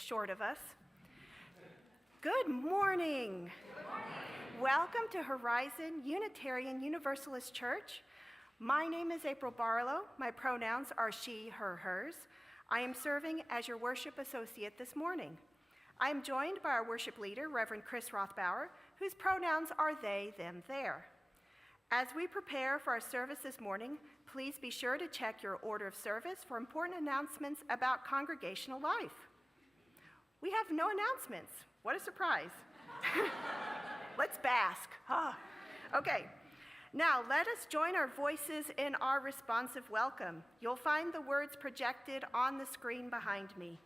short of us. Good morning. Good morning. Welcome to Horizon Unitarian Universalist Church. My name is April Barlow. My pronouns are she, her, hers. I am serving as your worship associate this morning. I am joined by our worship leader, Reverend Chris Rothbauer, whose pronouns are they, them, their. As we prepare for our service this morning, please be sure to check your order of service for important announcements about congregational life. We have no announcements. What a surprise. Let's bask. Okay. Now, let us join our voices in our responsive welcome. You'll find the words projected on the screen behind me.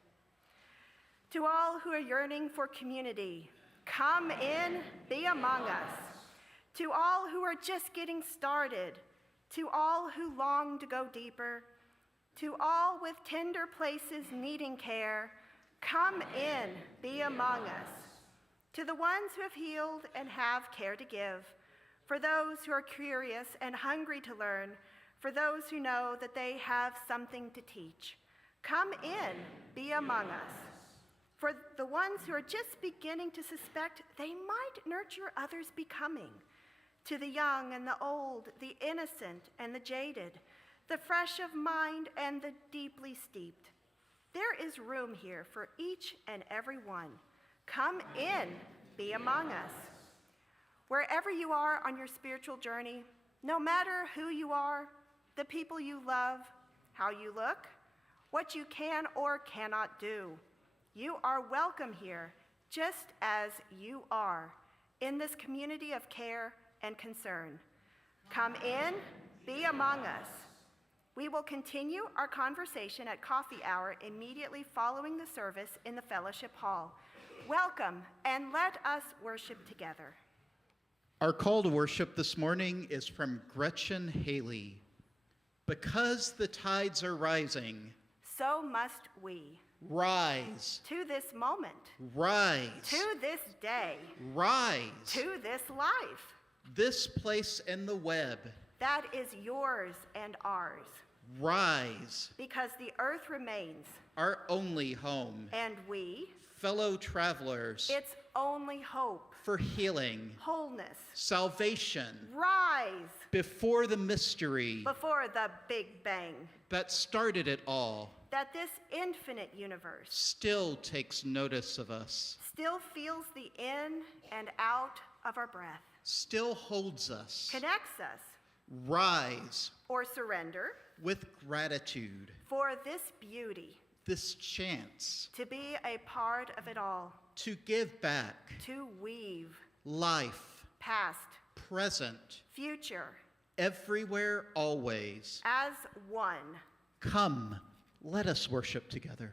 To all who are yearning for community, come in, be among us. To all who are just getting started, to all who long to go deeper, to all with tender places needing care, come in, be among us. To the ones who have healed and have care to give, for those who are curious and hungry to learn, for those who know that they have something to teach, come in, be among us. For the ones who are just beginning to suspect they might nurture others' becoming, to the young and the old, the innocent and the jaded, the fresh of mind and the deeply steeped. There is room here for each and every one. Come in, be among us. Wherever you are on your spiritual journey, no matter who you are, the people you love, how you look, what you can or cannot do, you are welcome here, just as you are, in this community of care and concern. Come in, be among us. We will continue our conversation at coffee hour immediately following the service in the fellowship hall. Welcome, and let us worship together. Our call to worship this morning is from Gretchen Haley. Because the tides are rising, so must we. Rise. To this moment. Rise. To this day. Rise. To this life. This place in the web. That is yours and ours. Rise. Because the earth remains. Our only home. And we. Fellow travelers. Its only hope. For healing. Wholeness. Salvation. Rise. Before the mystery. Before the Big Bang. That started it all. That this infinite universe. Still takes notice of us. Still feels the in and out of our breath. Still holds us. Connects us. Rise. Or surrender. With gratitude. For this beauty. This chance. To be a part of it all. To give back. To weave. Life. Past. Present. Future. Everywhere, always. As one. Come, let us worship together.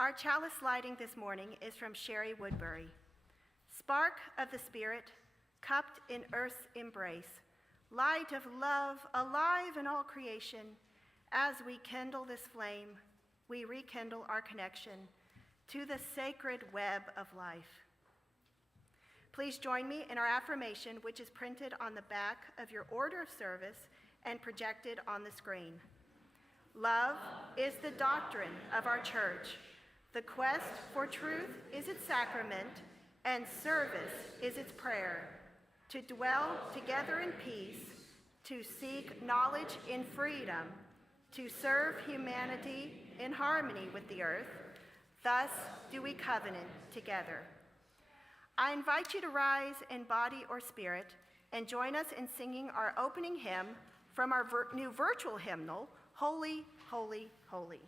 Our chalice lighting this morning is from Sherry Woodbury. Spark of the Spirit, cupped in earth's embrace, light of love, alive in all creation, as we kindle this flame, we rekindle our connection to the sacred web of life. Please join me in our affirmation, which is printed on the back of your order of service and projected on the screen. Love is the doctrine of our church. The quest for truth is its sacrament, and service is its prayer. To dwell together in peace, to seek knowledge in freedom, to serve humanity in harmony with the earth, thus do we covenant together. I invite you to rise in body or spirit and join us in singing our opening hymn from our new virtual hymnal, Holy, Holy, Holy.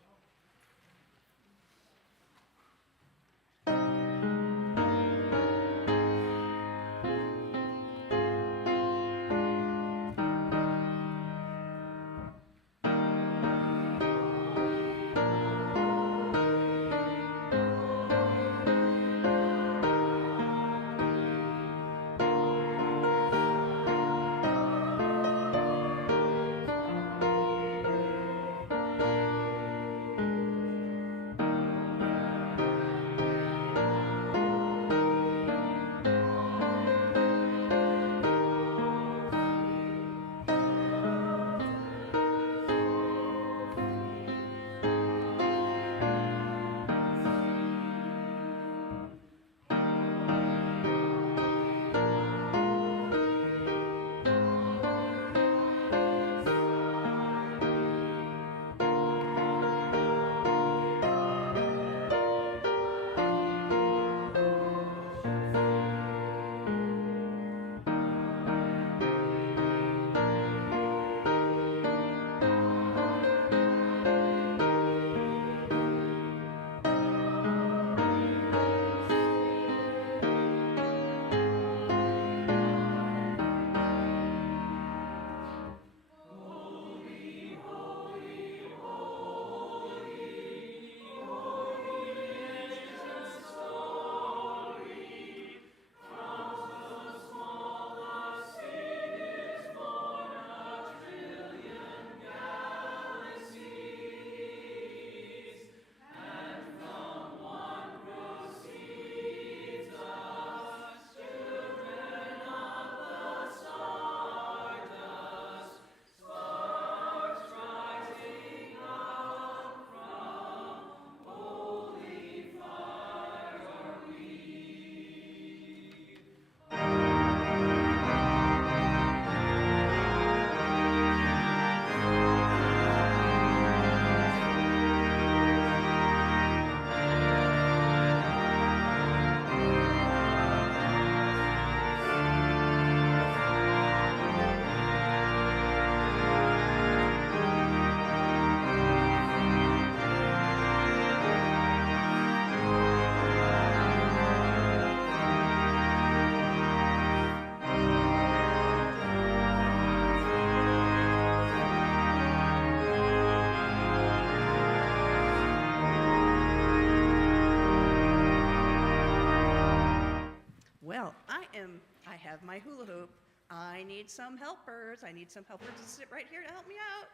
I have my hula hoop. I need some helpers. I need some helpers to sit right here to help me out.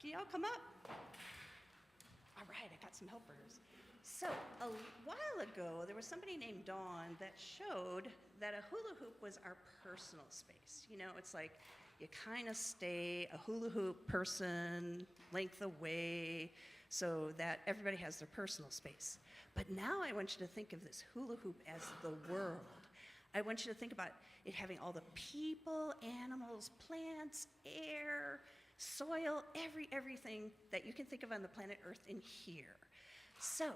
Can y'all come up? All right, I got some helpers. So a while ago, there was somebody named Dawn that showed that a hula hoop was our personal space. You know, it's like you kind of stay a hula hoop person length away so that everybody has their personal space. But now I want you to think of this hula hoop as the world. I want you to think about it having all the people, animals, plants, air, soil, everything that you can think of on the planet Earth in here. So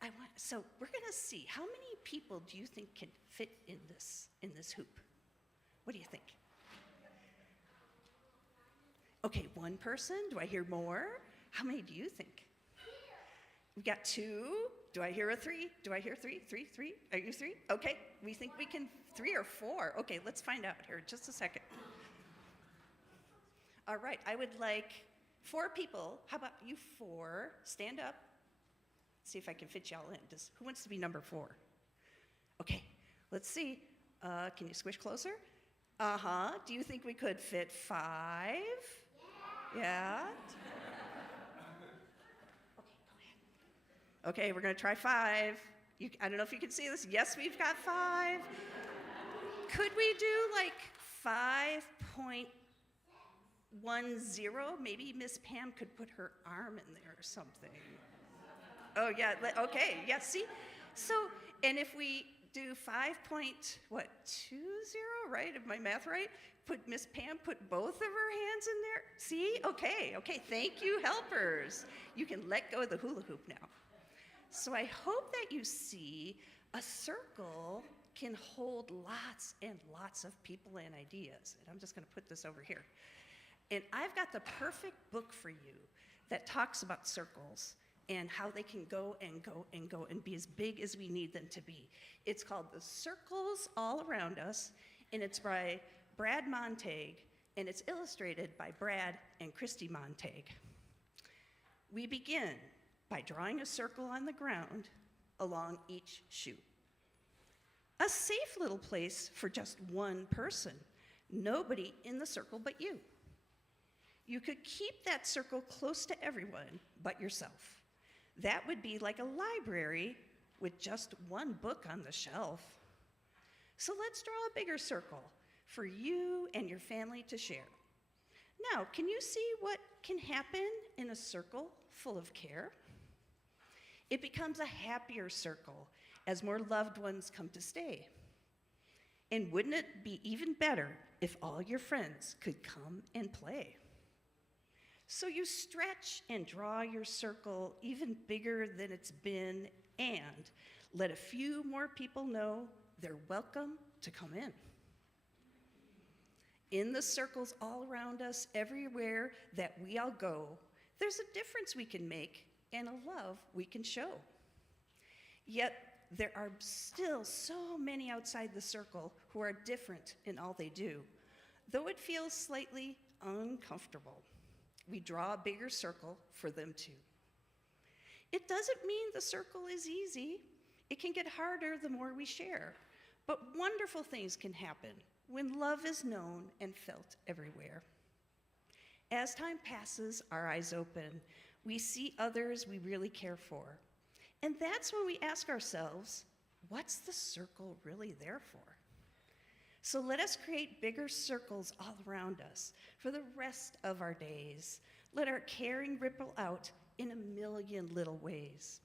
we're gonna see, how many people do you think can fit in this hoop? What do you think? Okay, one person. Do I hear more? How many do you think? We got two. Do I hear a three? Do I hear three? Three? Are you three? Okay, we think we can 3 or 4. Okay, let's find out here. Just a second. All right, I would like 4 people. How about you 4? Stand up. see if I can fit y'all in. Who wants to be number 4? Okay, let's see. Can you squish closer? Uh-huh. Do you think we could fit 5? Yeah? Okay, we're going to try 5. I don't know if you can see this. Yes, we've got 5. Could we do like 5.10? Maybe Miss Pam could put her arm in there or something. Oh, yeah. Okay, yeah, see? So, and if we do 5.20, right? If my math right? Miss Pam put both of her hands in there. See? Okay, thank you, helpers. You can let go of the hula hoop now. So I hope that you see a circle can hold lots and lots of people and ideas. And I'm just going to put this over here. And I've got the perfect book for you that talks about circles and how they can go and go and go and be as big as we need them to be. It's called The Circles All Around Us, and it's by Brad Montague, and it's illustrated by Brad and Christy Montague. We begin by drawing a circle on the ground along each shoe. A safe little place for just one person, nobody in the circle but you. You could keep that circle close to everyone but yourself. That would be like a library with just one book on the shelf. So let's draw a bigger circle for you and your family to share. Now, can you see what can happen in a circle full of care? It becomes a happier circle as more loved ones come to stay. And wouldn't it be even better if all your friends could come and play? So you stretch and draw your circle even bigger than it's been, and let a few more people know they're welcome to come in. In the circles all around us, everywhere that we all go, there's a difference we can make and a love we can show. Yet there are still so many outside the circle who are different in all they do, though it feels slightly uncomfortable. We draw a bigger circle for them too. It doesn't mean the circle is easy. It can get harder the more we share, but wonderful things can happen when love is known and felt everywhere. As time passes, our eyes open. We see others we really care for. And that's when we ask ourselves, what's the circle really there for? So let us create bigger circles all around us for the rest of our days. Let our caring ripple out in a million little ways.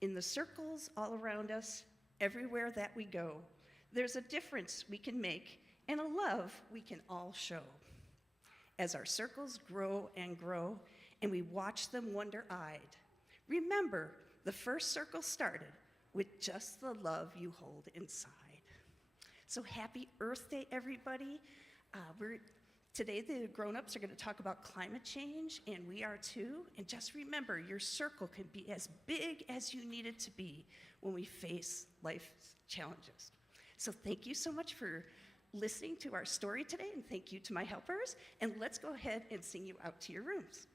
In the circles all around us, everywhere that we go, there's a difference we can make and a love we can all show. As our circles grow and we watch them wonder-eyed, remember the first circle started with just the love you hold inside. So happy Earth Day, everybody. Today the grown-ups are going to talk about climate change, and we are too. And just remember, your circle can be as big as you need it to be when we face life's challenges. So thank you so much for listening to our story today, and thank you to my helpers. And let's go ahead and sing you out to your rooms.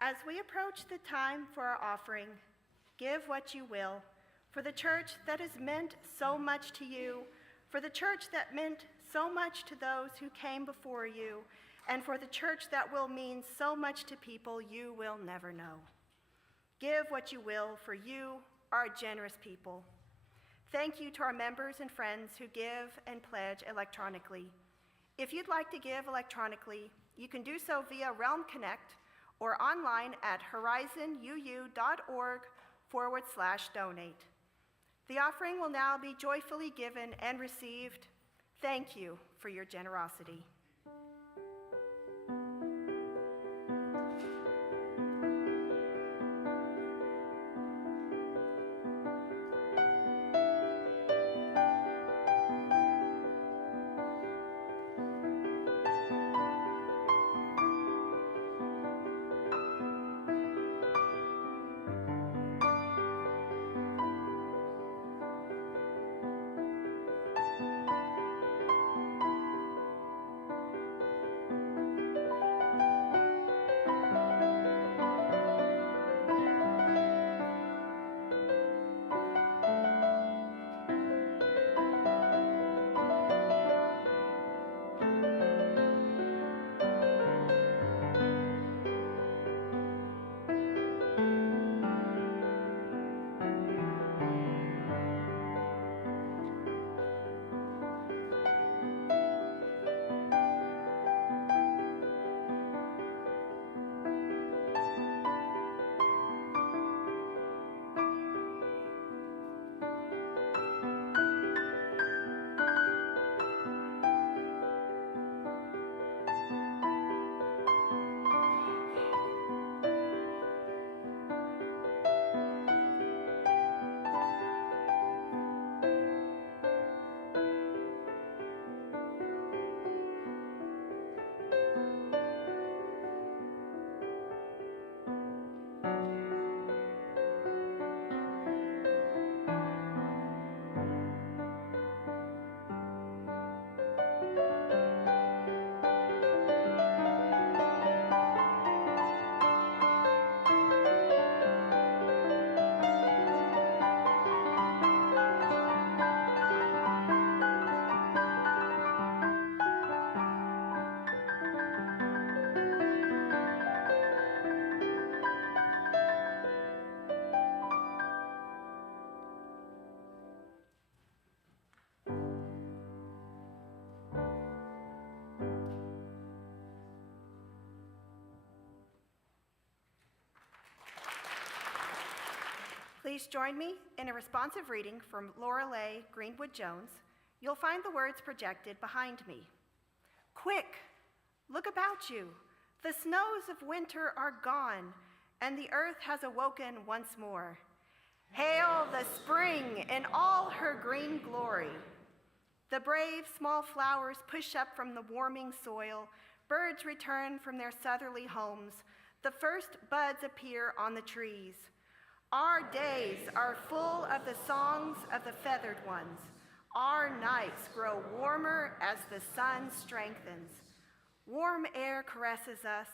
As we approach the time for our offering, give what you will for the church that has meant so much to you, for the church that meant so much to those who came before you, and for the church that will mean so much to people you will never know. Give what you will, for you are a generous people. Thank you to our members and friends who give and pledge electronically. If you'd like to give electronically, you can do so via Realm Connect or online at horizonuu.org/donate. The offering will now be joyfully given and received. Thank you for your generosity. Please join me in a responsive reading from Lorelei, Greenwood-Jones. You'll find the words projected behind me. Quick, look about you. The snows of winter are gone, and the earth has awoken once more. Hail the spring in all her green glory. The brave small flowers push up from the warming soil. Birds return from their southerly homes. The first buds appear on the trees. Our days are full of the songs of the feathered ones. Our nights grow warmer as the sun strengthens. Warm air caresses us,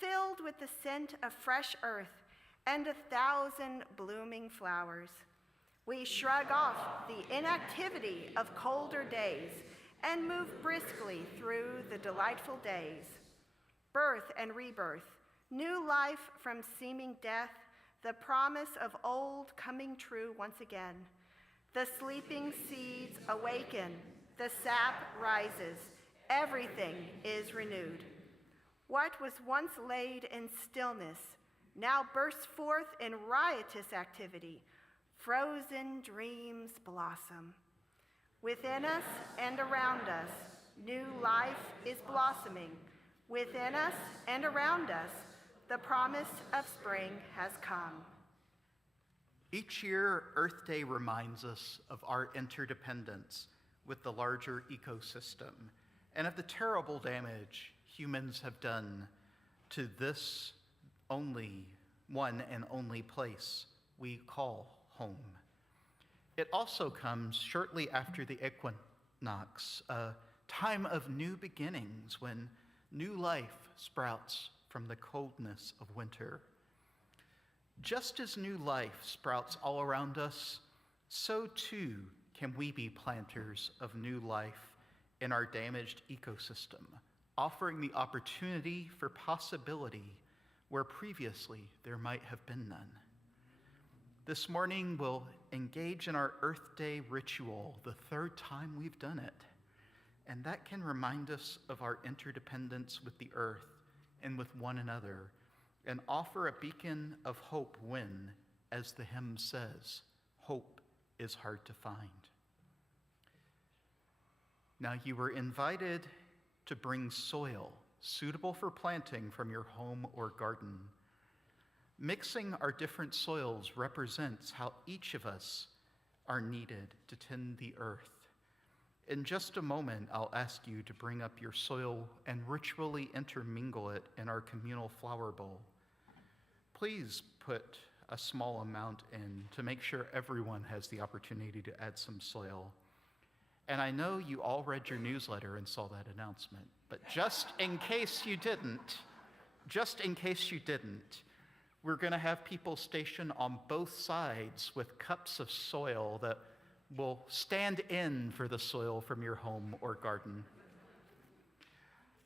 filled with the scent of fresh earth and 1,000 blooming flowers. We shrug off the inactivity of colder days and move briskly through the delightful days. Birth and rebirth, new life from seeming death, the promise of old coming true once again. The sleeping seeds awaken, the sap rises, everything is renewed. What was once laid in stillness now bursts forth in riotous activity. Frozen dreams blossom. Within us and around us, new life is blossoming. Within us and around us, the promise of spring has come. Each year, Earth Day reminds us of our interdependence with the larger ecosystem and of the terrible damage humans have done to this only one and only place we call home. It also comes shortly after the equinox, a time of new beginnings when new life sprouts from the coldness of winter. Just as new life sprouts all around us, so too can we be planters of new life in our damaged ecosystem, offering the opportunity for possibility where previously there might have been none. This morning we'll engage in our Earth Day ritual, the third time we've done it, and that can remind us of our interdependence with the earth and with one another, and offer a beacon of hope when, as the hymn says, hope is hard to find. Now, you were invited to bring soil suitable for planting from your home or garden. Mixing our different soils represents how each of us are needed to tend the earth. In just a moment, I'll ask you to bring up your soil and ritually intermingle it in our communal flower bowl. Please put a small amount in to make sure everyone has the opportunity to add some soil. And I know you all read your newsletter and saw that announcement, but just in case you didn't, we're going to have people stationed on both sides with cups of soil that will stand in for the soil from your home or garden.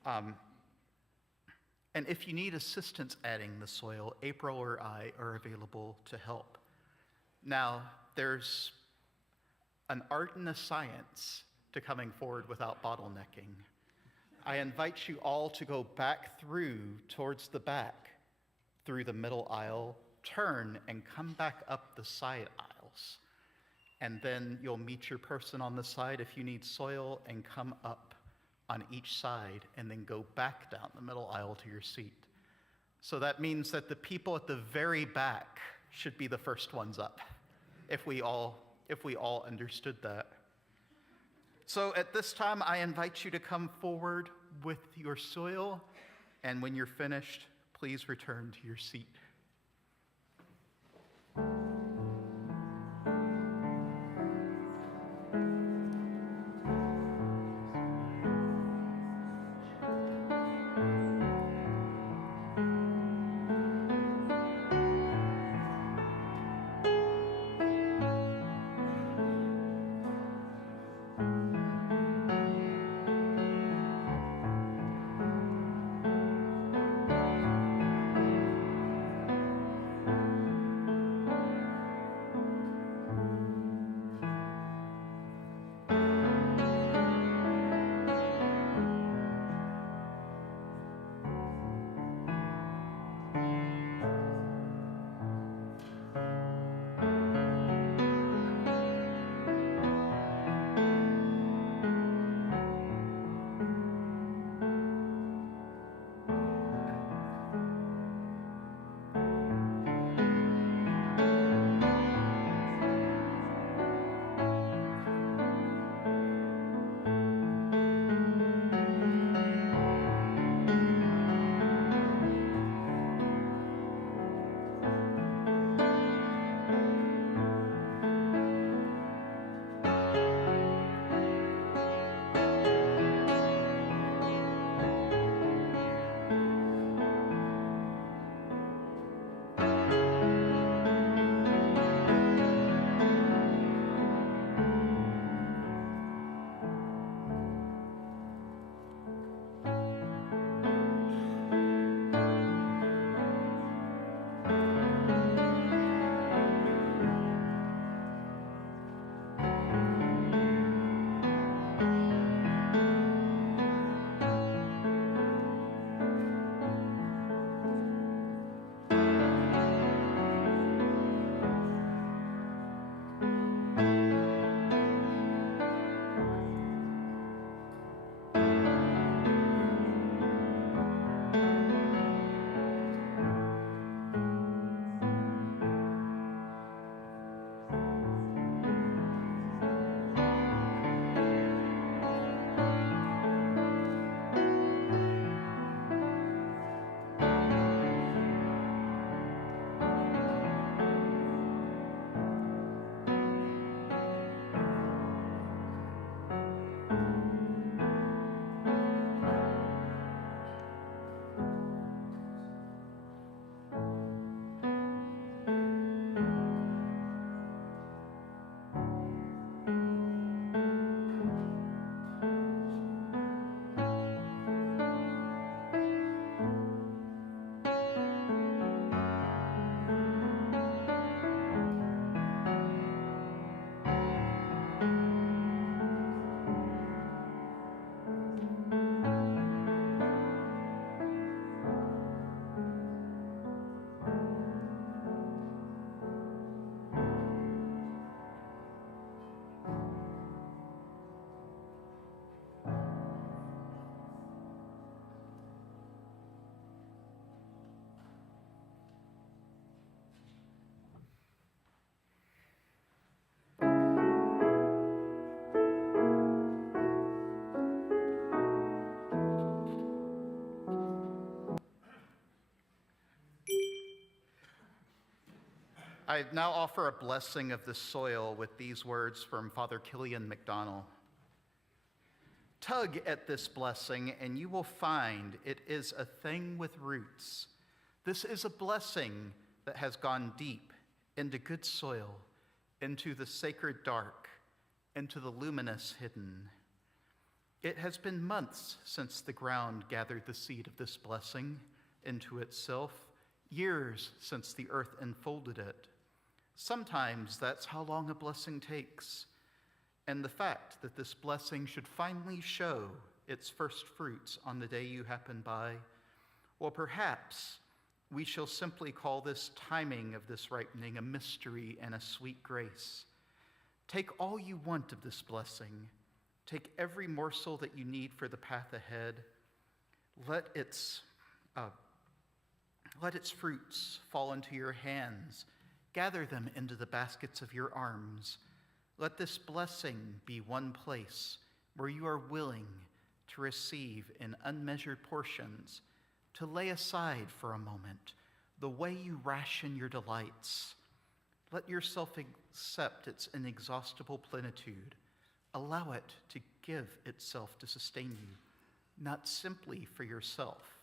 And if you need assistance adding the soil, April or I are available to help. Now, there's an art and a science to coming forward without bottlenecking. I invite you all to go back through towards the back, through the middle aisle, turn and come back up the side aisles. And then you'll meet your person on the side if you need soil and come up on each side and then go back down the middle aisle to your seat. So that means that the people at the very back should be the first ones up, if we all understood that. So at this time, I invite you to come forward with your soil, and when you're finished, please return to your seat. I now offer a blessing of the soil with these words from Father Killian McDonnell. Tug at this blessing, and you will find it is a thing with roots. This is a blessing that has gone deep into good soil, into the sacred dark, into the luminous hidden. It has been months since the ground gathered the seed of this blessing into itself, years since the earth enfolded it. Sometimes that's how long a blessing takes. And the fact that this blessing should finally show its first fruits on the day you happen by, well, perhaps we shall simply call this timing of this ripening a mystery and a sweet grace. Take all you want of this blessing. Take every morsel that you need for the path ahead. Let its fruits fall into your hands. Gather them into the baskets of your arms. Let this blessing be one place where you are willing to receive in unmeasured portions, to lay aside for a moment the way you ration your delights. Let yourself accept its inexhaustible plenitude. Allow it to give itself to sustain you, not simply for yourself,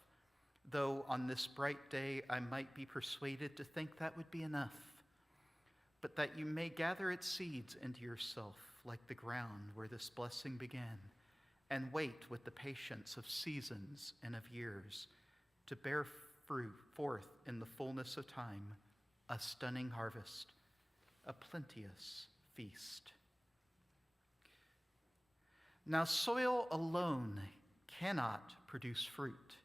though on this bright day I might be persuaded to think that would be enough, but that you may gather its seeds into yourself like the ground where this blessing began, and wait with the patience of seasons and of years to bear fruit forth in the fullness of time, a stunning harvest, a plenteous feast. Now, soil alone cannot produce fruit.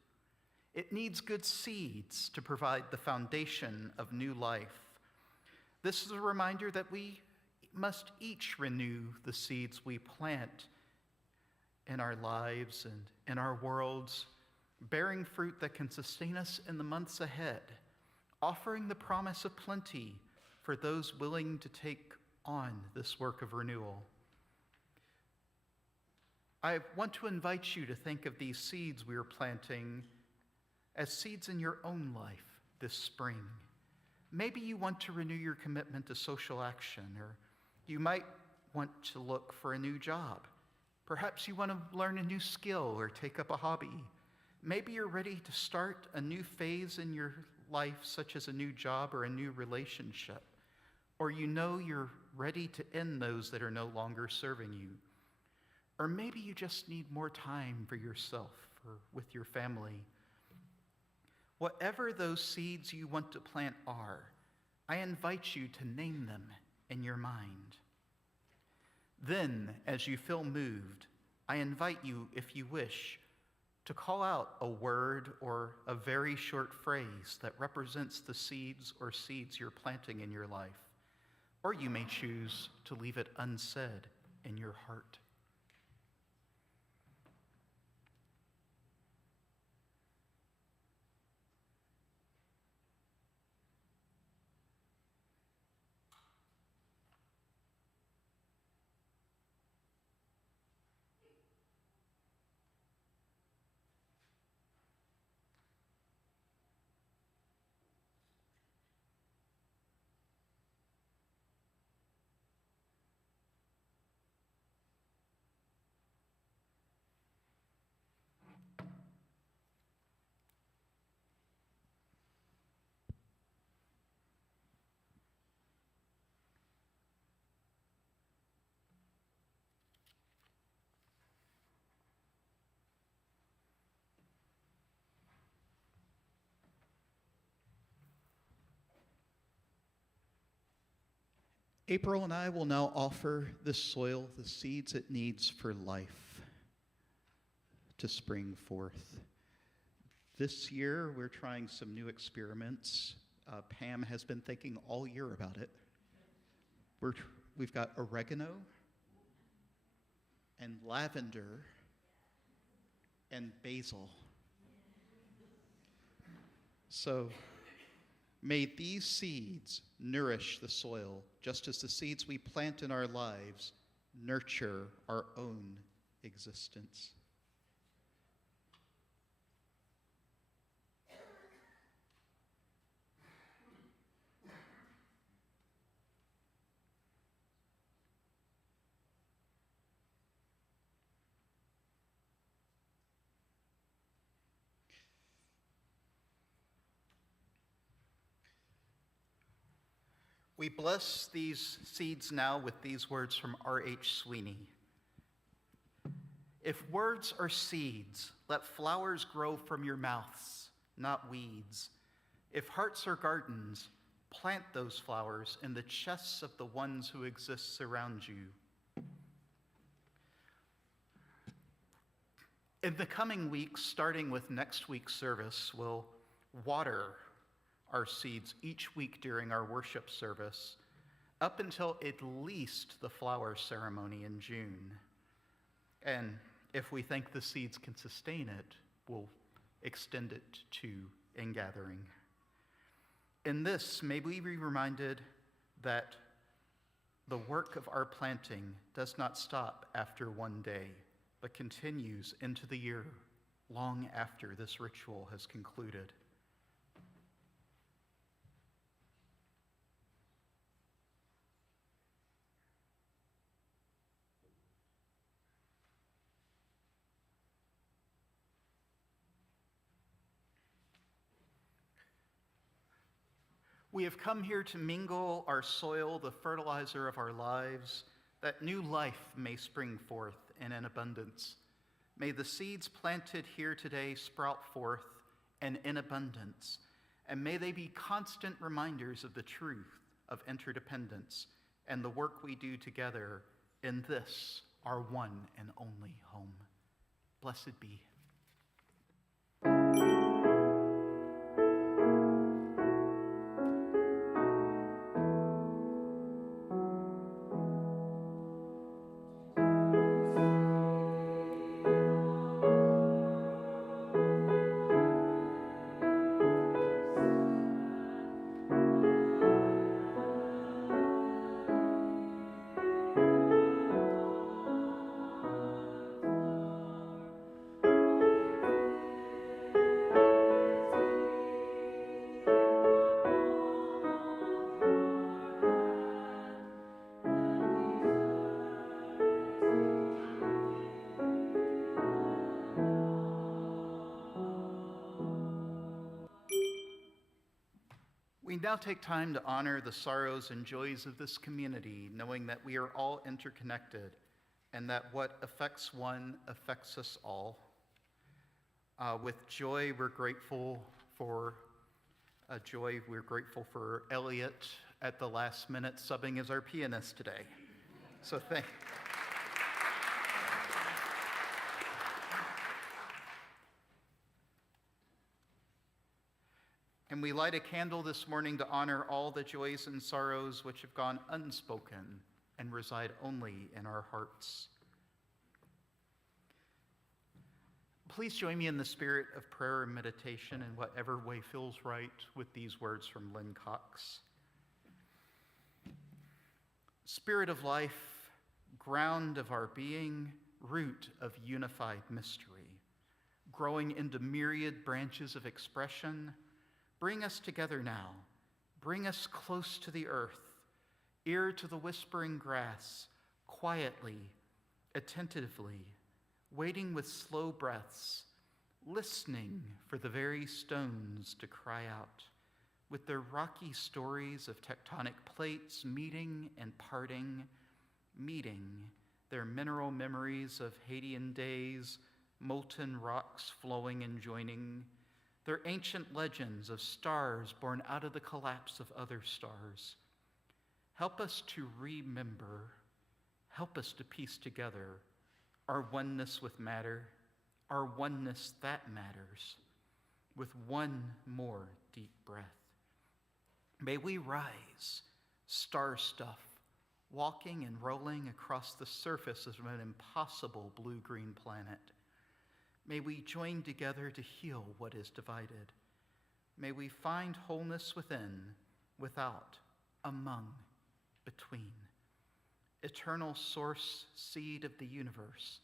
It needs good seeds to provide the foundation of new life. This is a reminder that we must each renew the seeds we plant in our lives and in our worlds, bearing fruit that can sustain us in the months ahead, offering the promise of plenty for those willing to take on this work of renewal. I want to invite you to think of these seeds we are planting as seeds in your own life this spring. Maybe you want to renew your commitment to social action, or you might want to look for a new job. Perhaps you want to learn a new skill or take up a hobby. Maybe you're ready to start a new phase in your life, such as a new job or a new relationship. Or you know you're ready to end those that are no longer serving you. Or maybe you just need more time for yourself or with your family. Whatever those seeds you want to plant are, I invite you to name them in your mind. Then, as you feel moved, I invite you, if you wish, to call out a word or a very short phrase that represents the seeds or seeds you're planting in your life. Or you may choose to leave it unsaid in your heart. April and I will now offer this soil the seeds it needs for life to spring forth. This year, we're trying some new experiments. Pam has been thinking all year about it. We've got oregano and lavender and basil. So may these seeds nourish the soil, just as the seeds we plant in our lives nurture our own existence. We bless these seeds now with these words from R.H. Sweeney. If words are seeds, let flowers grow from your mouths, not weeds. If hearts are gardens, plant those flowers in the chests of the ones who exist around you. In the coming weeks, starting with next week's service, we'll water our seeds each week during our worship service, up until at least the flower ceremony in June. And if we think the seeds can sustain it, we'll extend it to ingathering. In this, may we be reminded that the work of our planting does not stop after one day, but continues into the year, long after this ritual has concluded. We have come here to mingle our soil, the fertilizer of our lives, that new life may spring forth and in abundance. May the seeds planted here today sprout forth and in abundance, and may they be constant reminders of the truth of interdependence and the work we do together in this, our one and only home. Blessed be. We now take time to honor the sorrows and joys of this community, knowing that we are all interconnected and that what affects one affects us all. With joy, we're grateful for Elliot at the last minute subbing as our pianist today. So thank you. And we light a candle this morning to honor all the joys and sorrows which have gone unspoken and reside only in our hearts. Please join me in the spirit of prayer and meditation in whatever way feels right with these words from Lynn Cox. Spirit of life, ground of our being, root of unified mystery, growing into myriad branches of expression, bring us together now. Bring us close to the earth, ear to the whispering grass, quietly, attentively, waiting with slow breaths, listening for the very stones to cry out, with their rocky stories of tectonic plates meeting and parting, meeting their mineral memories of Hadean days, molten rocks flowing and joining, their ancient legends of stars born out of the collapse of other stars. Help us to remember, help us to piece together our oneness with matter, our oneness that matters, with one more deep breath. May we rise, star-stuffed, walking and rolling across the surface of an impossible blue-green planet. May we join together to heal what is divided. May we find wholeness within, without, among, between. Eternal source, seed of the universe,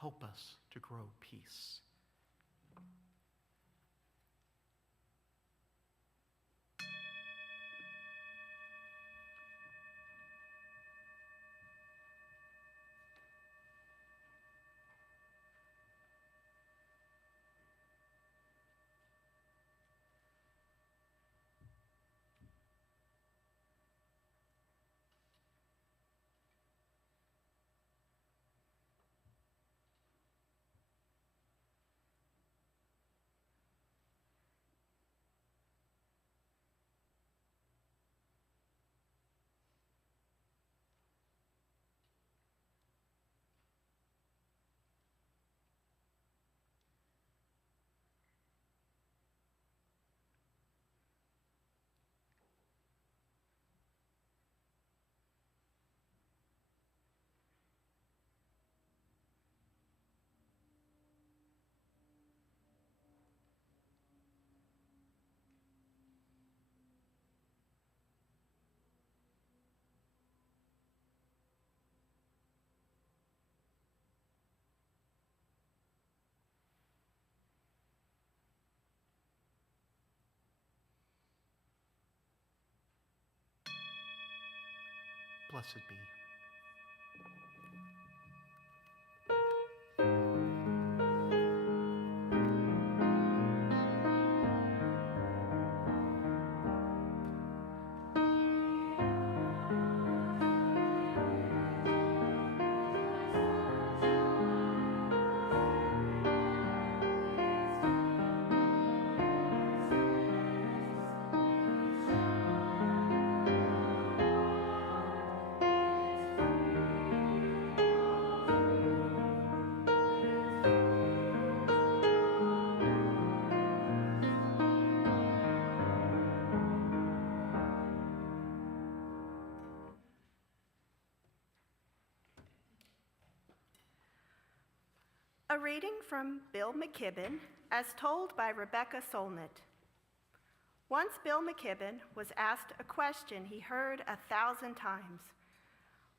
help us to grow peace. Blessed be. A reading from Bill McKibben, as told by Rebecca Solnit. Once Bill McKibben was asked a question he heard 1,000 times.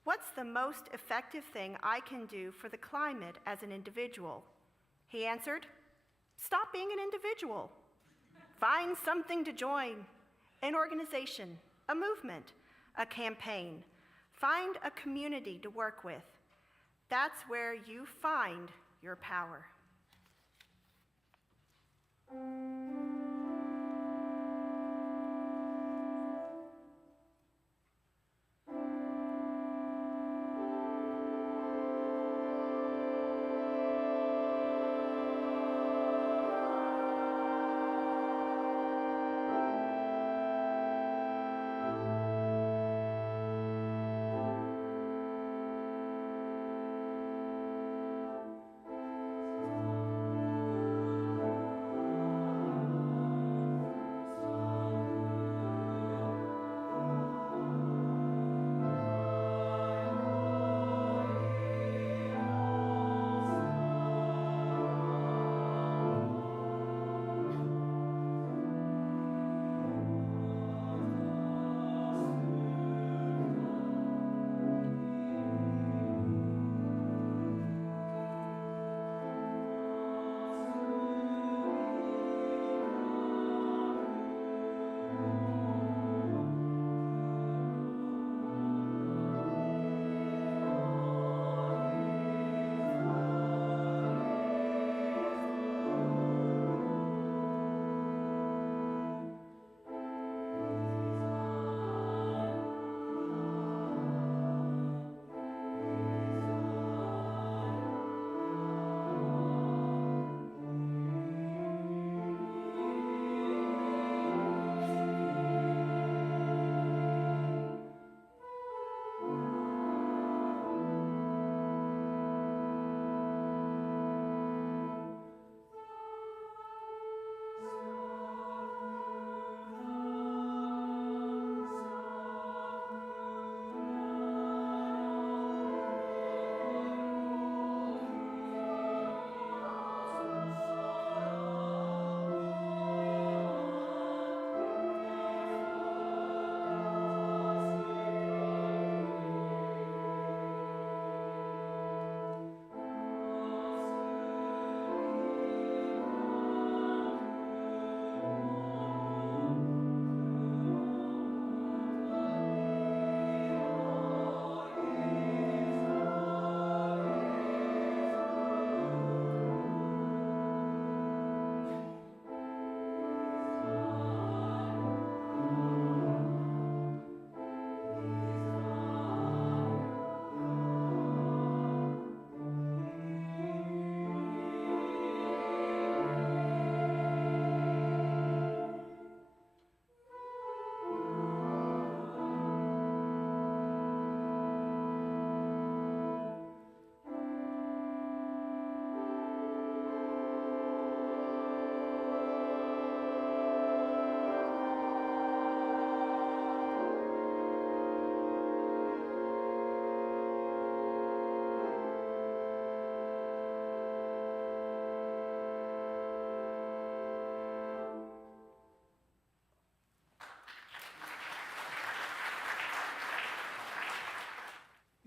What's the most effective thing I can do for the climate as an individual? He answered, stop being an individual. Find something to join, an organization, a movement, a campaign. Find a community to work with. That's where you find your power.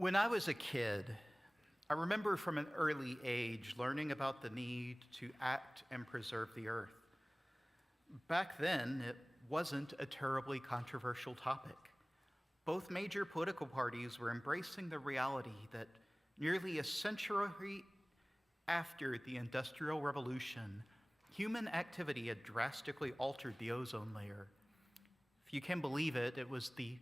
When I was a kid, I remember from an early age learning about the need to act and preserve the earth. Back then, it wasn't a terribly controversial topic. Both major political parties were embracing the reality that nearly a century after the Industrial Revolution, human activity had drastically altered the ozone layer. If you can believe it, it was the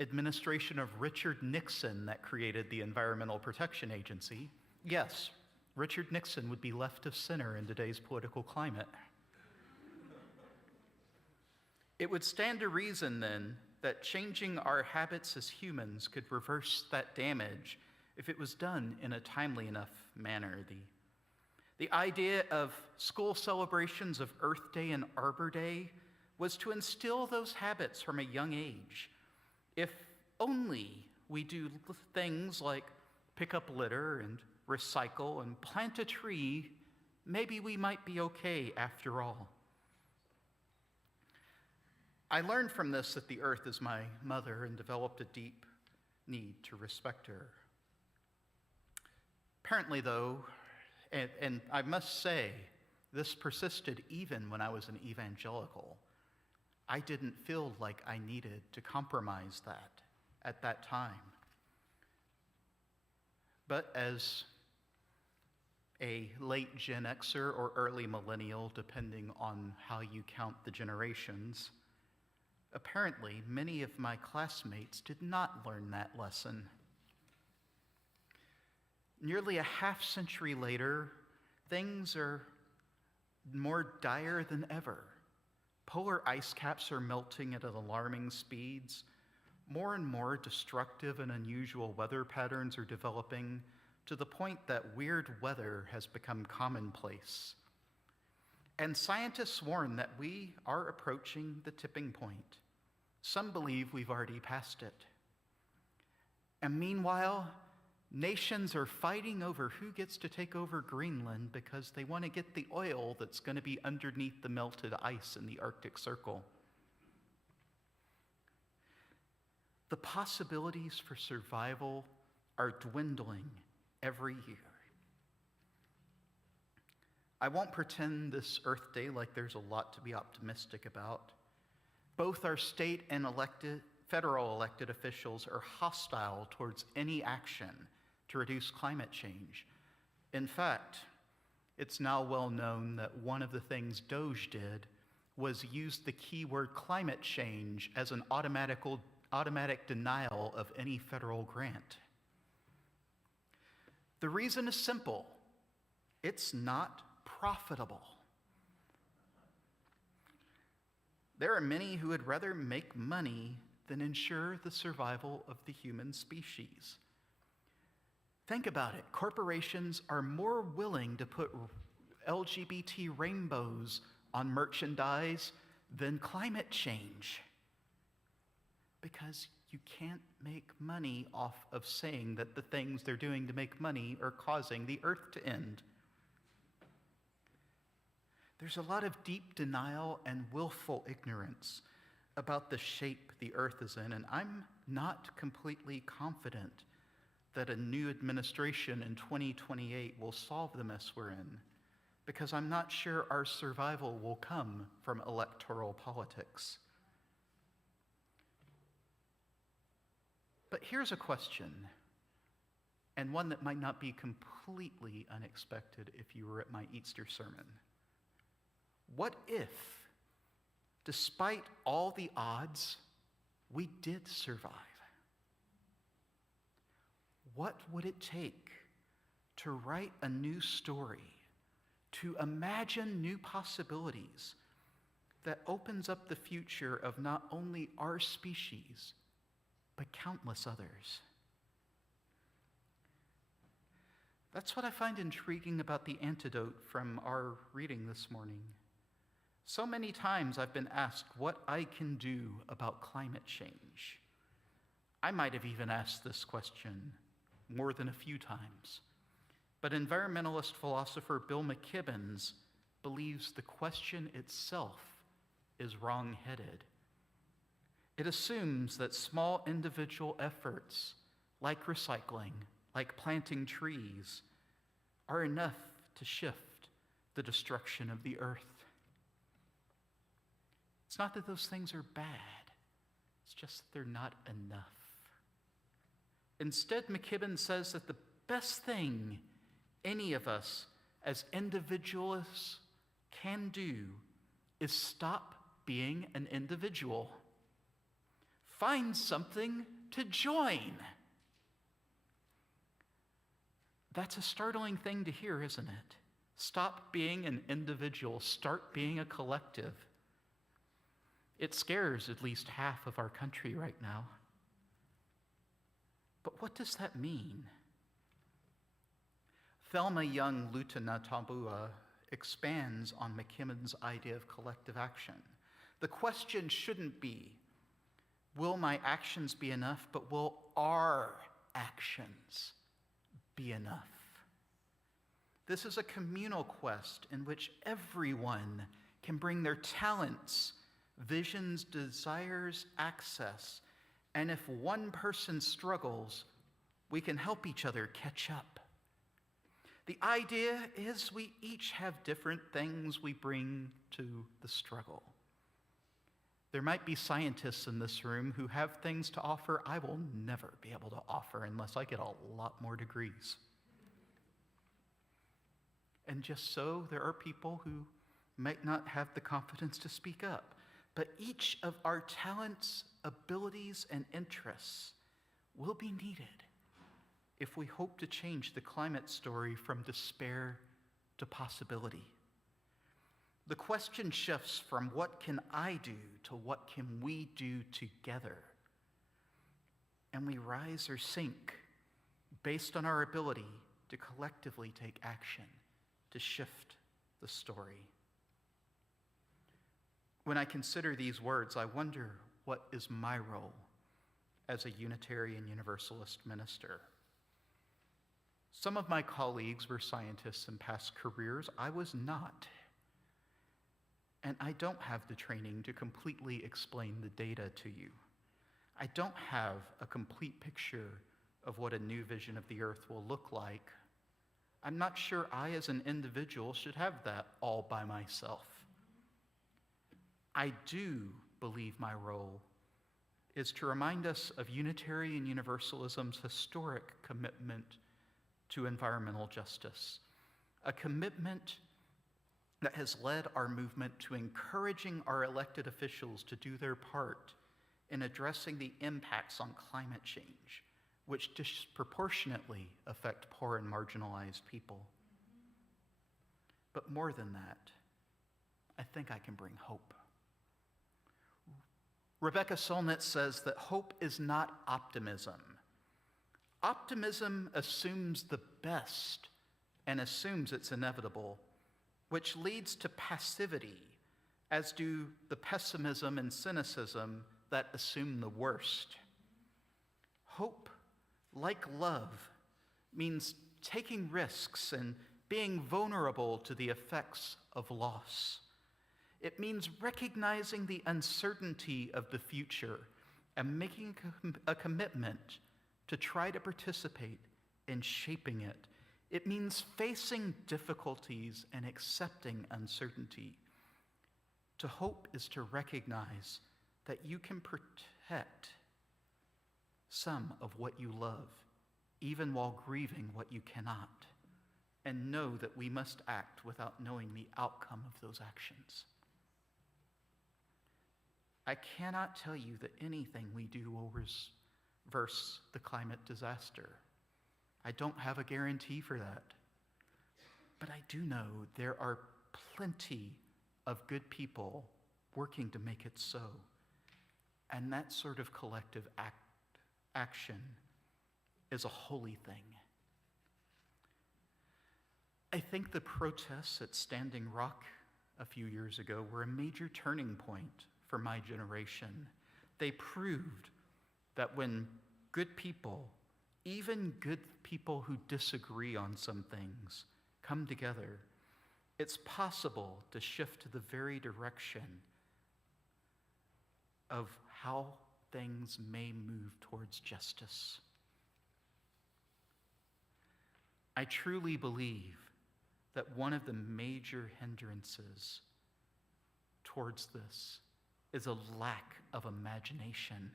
administration of Richard Nixon that created the Environmental Protection Agency. Yes, Richard Nixon would be left of center in today's political climate. It would stand to reason then that changing our habits as humans could reverse that damage if it was done in a timely enough manner. The idea of school celebrations of Earth Day and Arbor Day was to instill those habits from a young age. If only we do things like pick up litter and recycle and plant a tree, maybe we might be okay after all. I learned from this that the earth is my mother and developed a deep need to respect her. Apparently, though, and I must say, this persisted even when I was an evangelical. I didn't feel like I needed to compromise that at that time. But as a late Gen Xer or early millennial, depending on how you count the generations, apparently many of my classmates did not learn that lesson. Nearly a half century later, things are more dire than ever. Polar ice caps are melting at alarming speeds. More and more destructive and unusual weather patterns are developing to the point that weird weather has become commonplace. And scientists warn that we are approaching the tipping point. Some believe we've already passed it. And meanwhile, nations are fighting over who gets to take over Greenland because they want to get the oil that's going to be underneath the melted ice in the Arctic Circle. The possibilities for survival are dwindling every year. I won't pretend this Earth Day like there's a lot to be optimistic about. Both our state and federal elected officials are hostile towards any action to reduce climate change. In fact, it's now well known that one of the things DOGE did was use the keyword climate change as an automatic denial of any federal grant. The reason is simple. It's not profitable. There are many who would rather make money than ensure the survival of the human species. Think about it. Corporations are more willing to put LGBT rainbows on merchandise than climate change, because you can't make money off of saying that the things they're doing to make money are causing the earth to end. There's a lot of deep denial and willful ignorance about the shape the earth is in, and I'm not completely confident that a new administration in 2028 will solve the mess we're in, because I'm not sure our survival will come from electoral politics. But here's a question, and one that might not be completely unexpected if you were at my Easter sermon. What if, despite all the odds, we did survive? What would it take to write a new story, to imagine new possibilities that opens up the future of not only our species, but countless others? That's what I find intriguing about the antidote from our reading this morning. So many times I've been asked what I can do about climate change. I might have even asked this question more than a few times. But environmentalist philosopher Bill McKibben believes the question itself is wrong-headed. It assumes that small individual efforts, like recycling, like planting trees, are enough to shift the destruction of the earth. It's not that those things are bad. It's just that they're not enough. Instead, McKibben says that the best thing any of us as individualists can do is stop being an individual. Find something to join. That's a startling thing to hear, isn't it? Stop being an individual, start being a collective. It scares at least half of our country right now. But what does that mean? Thelma Young Lutanatambua expands on McKibben's idea of collective action. The question shouldn't be, will my actions be enough, but will our actions be enough? This is a communal quest in which everyone can bring their talents, visions, desires, access, and if one person struggles, we can help each other catch up. The idea is we each have different things we bring to the struggle. There might be scientists in this room who have things to offer I will never be able to offer unless I get a lot more degrees. And just so, there are people who might not have the confidence to speak up. But each of our talents, abilities, and interests will be needed if we hope to change the climate story from despair to possibility. The question shifts from what can I do to what can we do together? And we rise or sink based on our ability to collectively take action, to shift the story. When I consider these words, I wonder what is my role as a Unitarian Universalist minister. Some of my colleagues were scientists in past careers. I was not. And I don't have the training to completely explain the data to you. I don't have a complete picture of what a new vision of the earth will look like. I'm not sure I, as an individual, should have that all by myself. I do believe my role is to remind us of Unitarian Universalism's historic commitment to environmental justice, a commitment that has led our movement to encouraging our elected officials to do their part in addressing the impacts on climate change, which disproportionately affect poor and marginalized people. But more than that, I think I can bring hope. Rebecca Solnit says that hope is not optimism. Optimism assumes the best and assumes it's inevitable, which leads to passivity, as do the pessimism and cynicism that assume the worst. Hope, like love, means taking risks and being vulnerable to the effects of loss. It means recognizing the uncertainty of the future and making a commitment to try to participate in shaping it. It means facing difficulties and accepting uncertainty. To hope is to recognize that you can protect some of what you love, even while grieving what you cannot, and know that we must act without knowing the outcome of those actions. I cannot tell you that anything we do will reverse the climate disaster. I don't have a guarantee for that. But I do know there are plenty of good people working to make it so. And that sort of collective action is a holy thing. I think the protests at Standing Rock a few years ago were a major turning point for my generation. They proved that when good people, even good people who disagree on some things, come together, it's possible to shift the very direction of how things may move towards justice. I truly believe that one of the major hindrances towards this is a lack of imagination,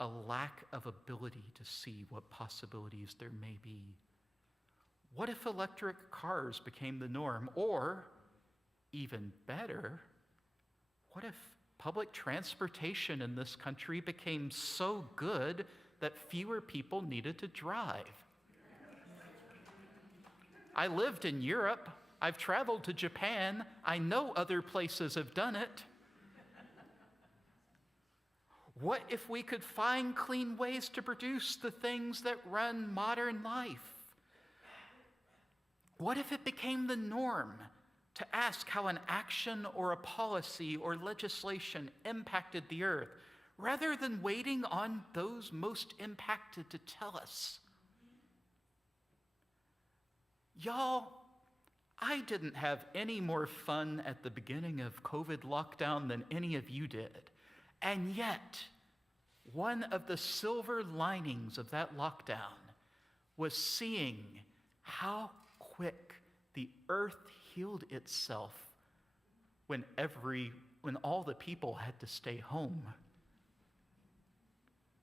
a lack of ability to see what possibilities there may be. What if electric cars became the norm? Or, even better, what if public transportation in this country became so good that fewer people needed to drive? I lived in Europe. I've traveled to Japan. I know other places have done it. What if we could find clean ways to produce the things that run modern life? What if it became the norm to ask how an action or a policy or legislation impacted the earth, rather than waiting on those most impacted to tell us? Y'all, I didn't have any more fun at the beginning of COVID lockdown than any of you did. And yet, one of the silver linings of that lockdown was seeing how quick the earth healed itself when all the people had to stay home.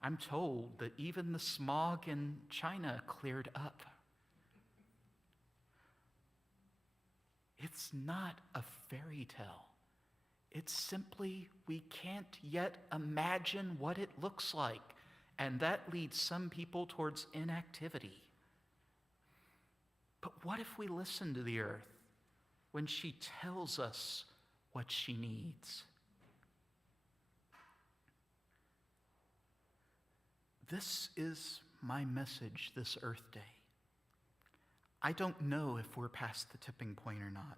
I'm told that even the smog in China cleared up. It's not a fairy tale. It's simply we can't yet imagine what it looks like, and that leads some people towards inactivity. But what if we listen to the earth when she tells us what she needs? This is my message this Earth Day. I don't know if we're past the tipping point or not,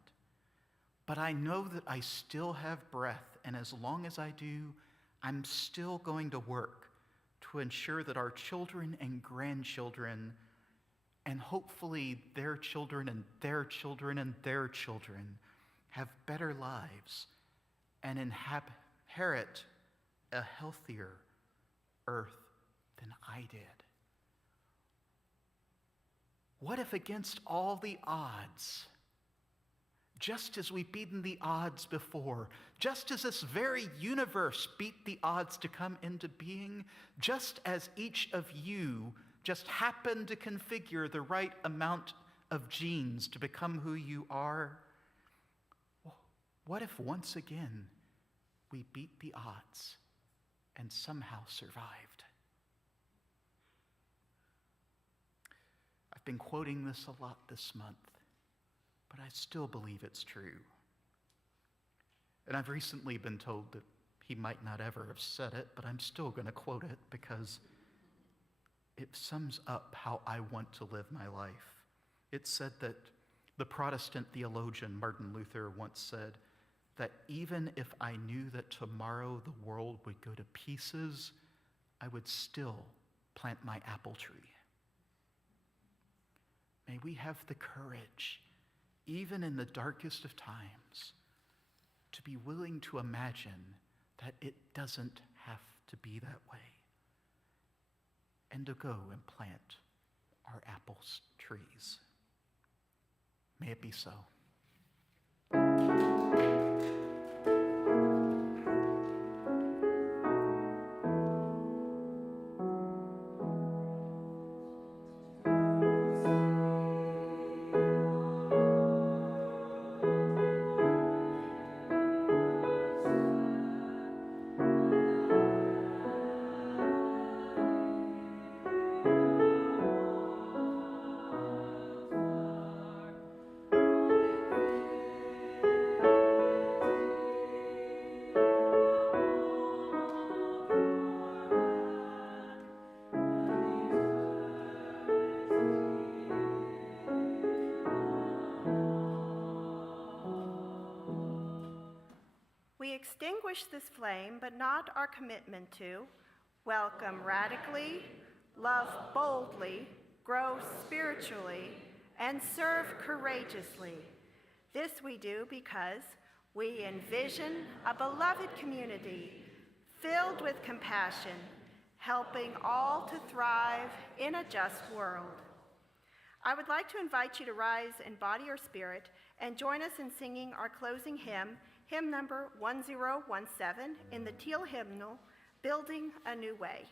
but I know that I still have breath, and as long as I do, I'm still going to work to ensure that our children and grandchildren, and hopefully their children and their children and their children, have better lives and inherit a healthier earth than I did. What if against all the odds, just as we've beaten the odds before, just as this very universe beat the odds to come into being, just as each of you just happened to configure the right amount of genes to become who you are, what if once again we beat the odds and somehow survived? I've been quoting this a lot this month, but I still believe it's true. And I've recently been told that he might not ever have said it, but I'm still going to quote it because it sums up how I want to live my life. It said that the Protestant theologian Martin Luther once said that even if I knew that tomorrow the world would go to pieces, I would still plant my apple tree. May we have the courage, even in the darkest of times, to be willing to imagine that it doesn't have to be that way, and to go and plant our apple trees. May it be so. We extinguish this flame, but not our commitment to welcome radically, love boldly, grow spiritually, and serve courageously. This we do because we envision a beloved community filled with compassion, helping all to thrive in a just world. I would like to invite you to rise in body or spirit and join us in singing our closing hymn, hymn number 1017 in the Teal hymnal, Building a New Way.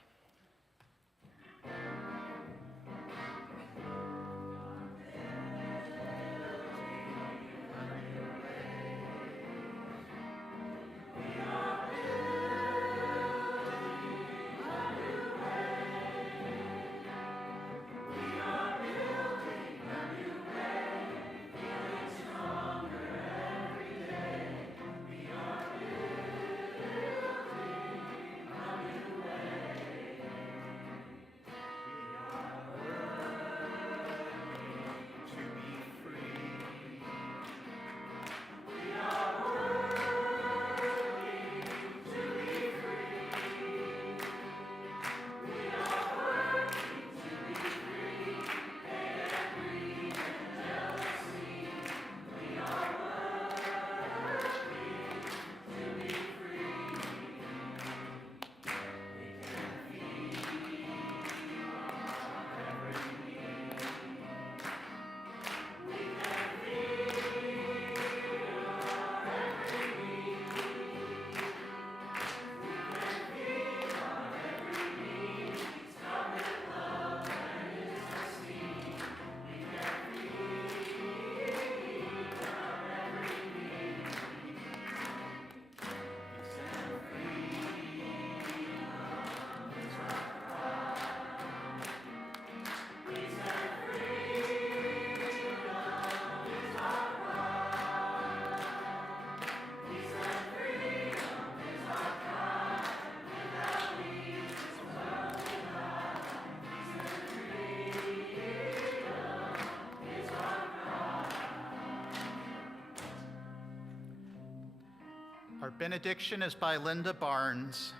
Our benediction is by Linda Barnes.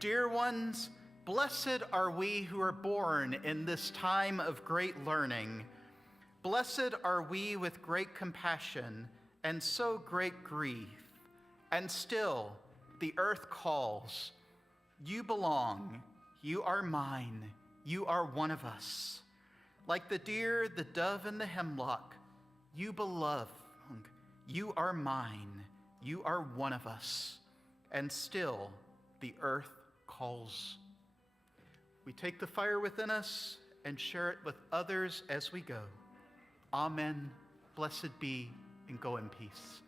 Dear ones, blessed are we who are born in this time of great learning. Blessed are we with great compassion and so great grief. And still, the earth calls. You belong, you are mine, you are one of us. Like the deer, the dove, and the hemlock, you belong, you are mine. You are one of us, and still the earth calls. We take the fire within us and share it with others as we go. Amen. Blessed be, and go in peace.